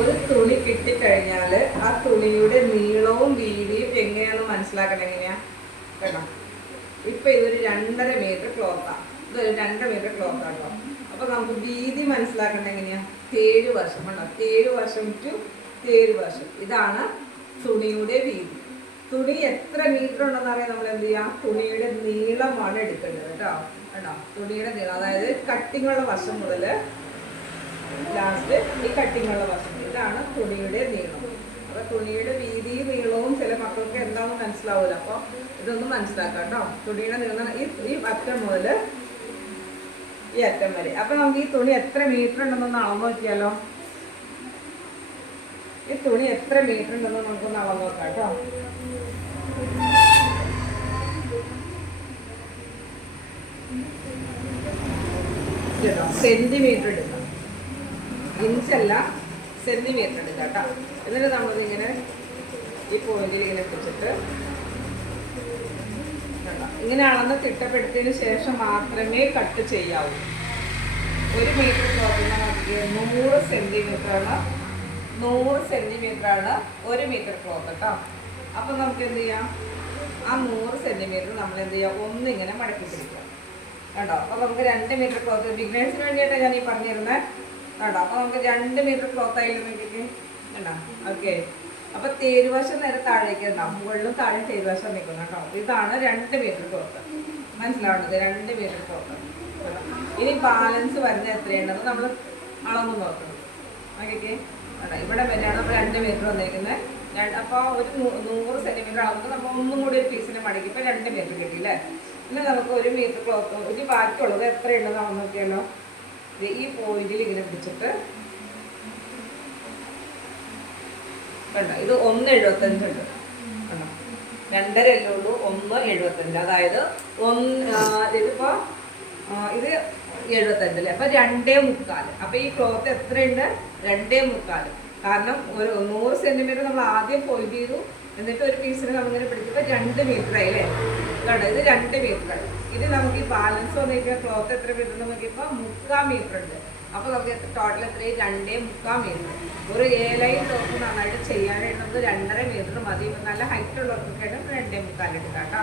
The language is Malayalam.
ഒരു തുണി കിട്ടിക്കഴിഞ്ഞാൽ ആ തുണിയുടെ നീളവും വീതിയും എങ്ങനെയാണെന്ന് മനസ്സിലാക്കണം. എങ്ങനെയാ കേട്ടോ? ഇപ്പൊ ഇതൊരു 2.5 മീറ്റർ ക്ലോത്താണ്. ഇതൊരു 2 മീറ്റർ ക്ലോത്താണ് കേട്ടോ. അപ്പൊ നമുക്ക് വീതി മനസ്സിലാക്കേണ്ട എങ്ങനെയാ? 7 വശം ഉണ്ടോ? 7 വശം ടു 7 വശം. ഇതാണ് തുണിയുടെ വീതി. തുണി എത്ര മീറ്റർ ഉണ്ടെന്ന് അറിയാൻ നമ്മൾ എന്ത് ചെയ്യാം? തുണിയുടെ നീളമാണ് എടുക്കേണ്ടത് കേട്ടോ. കേട്ടോ, തുണിയുടെ നീളം, അതായത് കട്ടിങ്ങുള്ള വശം മുതൽ ലാസ്റ്റ് ഈ കട്ടിങ്ങുള്ള വശം, ഇതാണ് തുണിയുടെ നീളം. അപ്പൊ തുണിയുടെ വീതിയും നീളവും ചില മക്കൾക്ക് എന്താണെന്ന് മനസ്സിലാവൂല. അപ്പൊ ഇതൊന്നും മനസ്സിലാക്കാം കേട്ടോ. തുണിയുടെ നീളം ഈ അറ്റം മുതൽ ഈ അറ്റം വരെ. അപ്പൊ നമുക്ക് ഈ തുണി എത്ര മീറ്റർ ഉണ്ടെന്നൊന്ന് അളന്ന് നോക്കിയാലോ? ഈ തുണി എത്ര മീറ്റർ ഉണ്ടെന്ന് നമുക്കൊന്ന് അളന്ന് നോക്കാം കേട്ടോ. സെന്റിമീറ്റർ എടുക്കാം, ഇഞ്ചല്ല സെന്റിമീറ്റർ എടുക്കാം കേട്ടോ. എന്നിട്ട് നമ്മളിങ്ങനെ ഈ പോയിന്റിൽ ഇങ്ങനെ വെച്ചിട്ട് ഇങ്ങനെ അളന്ന് തിട്ടപ്പെടുത്തിയതിന് ശേഷം മാത്രമേ കട്ട് ചെയ്യാവൂ. 1 മീറ്റർ ക്ലോത്തിന് നമുക്ക് 100 സെന്റിമീറ്ററാണ് 1 മീറ്റർ ക്ലോത്ത് കേട്ടോ. അപ്പം നമുക്ക് എന്ത് ചെയ്യാം? ആ 100 സെന്റിമീറ്റർ നമ്മൾ എന്ത് ചെയ്യാം? ഒന്നിങ്ങനെ മടക്കി പിടിക്കാം കേട്ടോ. അപ്പോൾ നമുക്ക് 2 മീറ്റർ ക്ലോത്ത്, ബിഗിനേഴ്സിന് വേണ്ടിയിട്ടാണ് ഞാൻ ഈ പറഞ്ഞിരുന്നത് കേട്ടോ. അപ്പോൾ നമുക്ക് 2 മീറ്റർ ക്ലോത്ത് ആയിരുന്നു വേണ്ടിയിട്ട് കേട്ടോ. ഓക്കെ, അപ്പോൾ തേരുവശം നേരെ താഴേക്ക് ഉണ്ടാവും, മുകളിലും താഴെ തേരുവശം നിൽക്കും കേട്ടോ. ഇതാണ് 2 മീറ്റർ ക്ലോത്ത്. മനസ്സിലാവേണ്ടത് 2 മീറ്റർ ക്ലോത്ത്. ഇനി ബാലൻസ് വരുന്നത് എത്രയുണ്ടെന്ന് നമ്മൾ അളന്ന് നോക്കണം. ഓക്കെ കേട്ടോ, ഇവിടെ വരെയാണ് നമ്മൾ 2 മീറ്റർ വന്നിരിക്കുന്നത്. അപ്പോൾ ഒരു 100 സെന്റിമീറ്റർ ആകുമ്പോൾ നമ്മൾ ഒന്നും കൂടി ഒരു പീസിന് മടക്കി ഇപ്പോൾ 2 മീറ്റർ കിട്ടിയില്ലേ. പിന്നെ നമുക്ക് 1 മീറ്റർ ക്ലോത്ത് ഇനി ബാക്കിയുള്ളത് എത്രയുണ്ടെന്ന് നമ്മൾ നോക്കിയാലോ? ഈ പോയിന്റിൽ ഇങ്ങനെ പിടിച്ചിട്ട് കണ്ടോ, ഇത് 1,75 ഉണ്ട് കണ്ടോ. 2.5 അല്ലേ ഉള്ളൂ, 1,75. അതായത് ഇതിപ്പോൾ ഇത് 75 അല്ലേ, അപ്പോൾ 2.75. അപ്പോൾ ഈ ക്ലോത്ത് എത്രയുണ്ട്? 2.75. കാരണം ഒരു 100 സെന്റിമീറ്റർ നമ്മൾ ആദ്യം പോയിന്റ് ചെയ്തു, എന്നിട്ട് ഒരു പീസിന് നമ്മളിങ്ങനെ പിടിച്ചപ്പോൾ 2 മീറ്റർ ആയില്ലേ കേട്ടോ. ഇത് 2 മീറ്റർ. ഇത് നമുക്ക് ഈ ബാലൻസ് വന്നിരിക്കുന്ന ക്ലോത്ത് എത്ര മീറ്റർ നോക്കിയപ്പോൾ 3/4 മീറ്റർ ഉണ്ട്. അപ്പോൾ നമുക്ക് ടോട്ടൽ എത്രയും 2.75 മീറ്റർ. ഒരു ലൈൻ ടോപ്പ് നന്നായിട്ട് ചെയ്യാനായിട്ട് നമുക്ക് 2.5 മീറ്റർ മതി. നല്ല ഹൈറ്റ് ഉള്ളവർക്കൊക്കെയാണ് 2.75 എടുക്കാം കേട്ടോ.